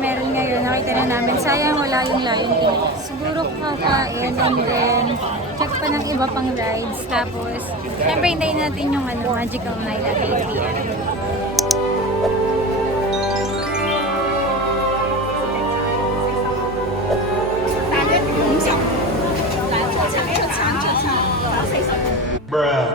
Meron ngayon, nakita na namin, sayang wala yung Lion King. Siguro kakain and then check pa ng iba pang rides. Tapos, syempre hintayin natin yung Magical Night at 8 p.m. Bruh.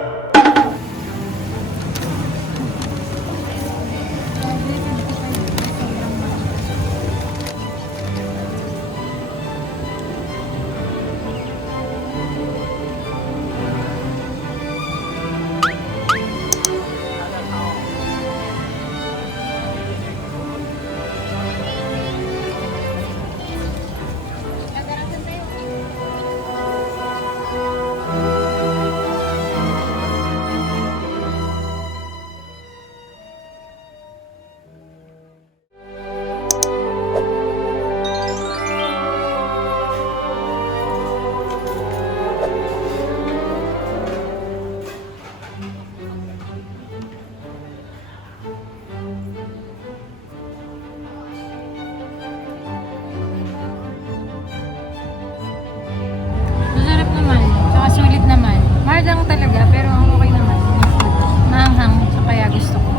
Lang talaga, pero okay naman yung food. Maanghang, so kaya gusto ko.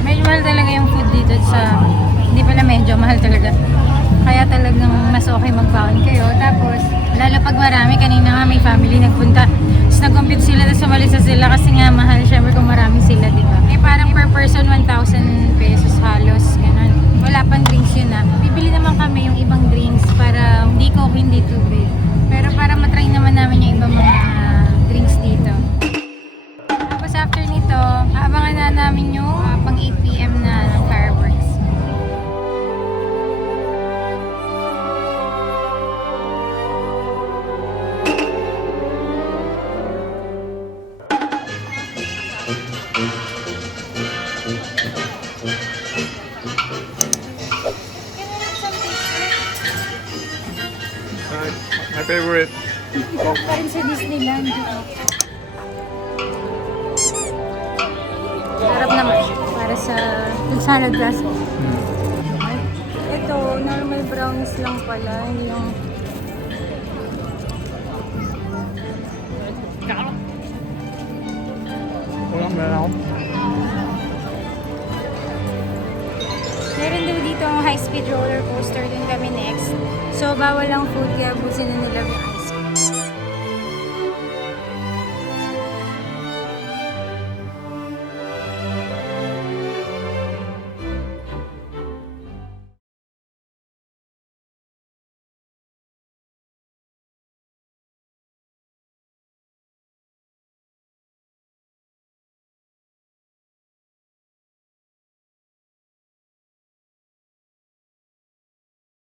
Medyo mahal talaga yung food dito sa, hindi pala medyo, mahal talaga. Kaya talagang mas okay magbaon kayo. Tapos, lalo pag marami, kanina nga may family nagpunta. Tapos nag-compute sila, tapos umalis na sila kasi nga mahal, syempre kung marami sila, diba? Eh parang per person 1,000 pesos halos, ganun. Wala pang drinks yun ah. Bibili naman kami yung ibang drinks para hindi coke, hindi tubig. Pero para matry naman namin yung ibang mga drinks dito. Tapos after nito, abangan na namin yung pang 8 p.m. na fireworks. My favorite. Pa rin sa Disneyland. Sarap naman. Para sa salad glass. Ito, normal brownies lang pala. Yung Walang meron ako. meron din dito ang high-speed roller coaster din kami next. So, bawal ang food kaya busin na nila